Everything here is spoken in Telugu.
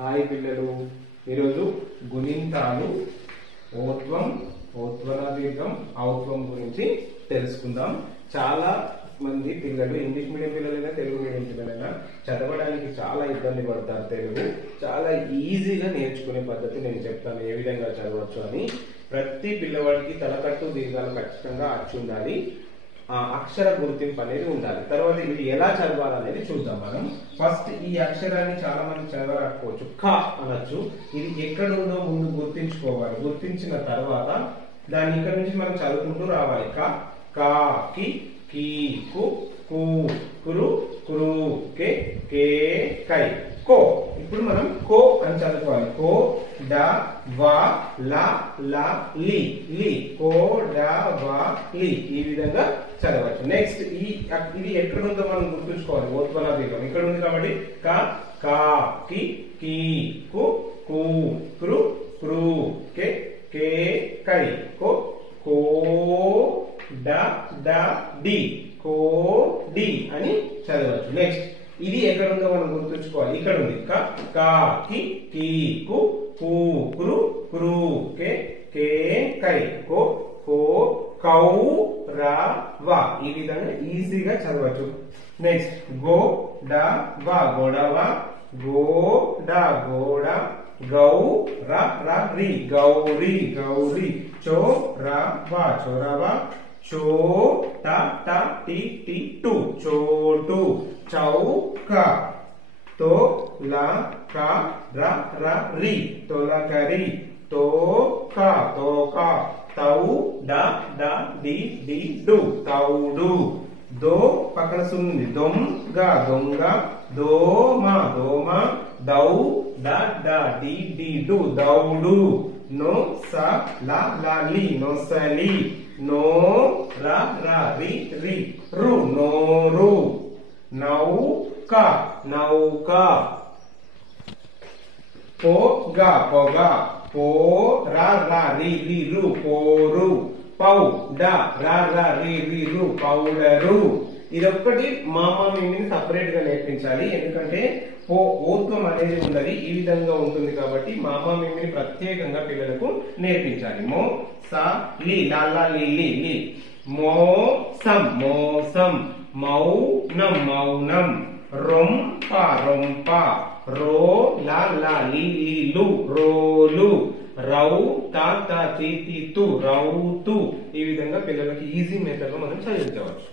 హాయ్ పిల్లలు, ఈరోజు గుణింతాలు ఓత్వం, ఓత్వన దీర్ఘం, ఔత్వం గురించి తెలుసుకుందాం. చాలా మంది పిల్లలు ఇంగ్లీష్ మీడియం పిల్లలైనా తెలుగు మీడియం పిల్లలైనా చదవడానికి చాలా ఇబ్బంది పడతారు. తెలుగు చాలా ఈజీగా నేర్చుకునే పద్ధతి నేను చెప్తాను, ఏ విధంగా చదవచ్చు అని. ప్రతి పిల్లవాడికి తలకట్టు దీర్ఘాలు ఖచ్చితంగా అచ్చు ఉండాలి, అక్షర గుర్తింపు అనేది ఉండాలి. తర్వాత ఇది ఎలా చదవాలనేది చూద్దాం మనం. ఫస్ట్ ఈ అక్షరాన్ని చాలా మంది చదవకపోవచ్చు, క అనొచ్చు. ఇది ఎక్కడ ఉందో ముందు గుర్తించుకోవాలి. గుర్తించిన తర్వాత దాన్ని ఇక్కడ నుంచి మనం చదువుకుంటూ రావాలి. క, కా, కి, కీ, కు, కు, కురు, కురు, కే, కే, కై, కో. ఇప్పుడు మనం కో అని చదువుకోవాలి. కో, డ, వా, లా, లా, లి, లి, కో, డ, వా, లి. ఈ విధంగా చదవచ్చు. నెక్స్ట్ ఇది ఎక్కడ ఉందో మనం గుర్తుంచుకోవాలి. ఓత్వన దీర్ఘం ఇక్కడ ఉంది కాబట్టి క, కా, కి, కీ, కు, కు, కురు, కురు, కే, కే, కై, కో, కో, డ, డ, డి, కో, డి అని చదవచ్చు. నెక్స్ట్ ఇది ఎక్కడ ఉందో మనం గుర్తుంచుకోవాలి. ఇక్కడ ఉంది. క, కా, కి, కీ, కు, కు, కురు, కురు, కే, కే, కై, కో, కో, కౌ, ర, వ. ఈ విధంగా ఈజీగా చదవచ్చు. నెక్స్ట్ గో, డ, వ, గొడవ, గో, డ, గోడ, గౌ, ర, ర, రి, గౌరి, గౌరి, చో, ర, వ, చొరవ, చో, ట, ట, టి, టి, టు, చోటు, చౌక, తో, ల, క, ర, ర, రి, తొలకరి, తో, క, తోక, తౌ, డ, డ, డి, డి, డు, తౌడు, దో పక్కన సుంది, దొంగ, దొంగ, దోమ, దోమ, దౌ, డ, డ, డి, డి, డు, దౌడు, నో, స, ల, ల, లి, నొసలి, నో, ర, ర, రి, రి, రు, నోరు, నౌక, నౌక, పొగ, పొగ, పో, ర, ర, రి, రి, రు, పోరు, పౌ, డ, ర, ర, రి, రి, రు, పౌడరు. ఇదొక్కటి మామా మీనింగ్ సపరేట్ గా నేర్పించాలి, ఎందుకంటే ఓత్వం అనేది ఉండదు, ఈ విధంగా ఉంటుంది కాబట్టి మామా మీనింగ్ ప్రత్యేకంగా పిల్లలకు నేర్పించాలి. మో, స, లి, లా, లా, లి, లి, లి, మోసం, మోసం, మౌనం, మౌనం, రొంప, రొంప, రో, లా, లా, లి, లి, లు, రోలు, రౌ, తా, తా, తి, తి, తు, రౌతు. ఈ విధంగా పిల్లలకి ఈజీ మెథడ్ లో మనం చదివించవచ్చు.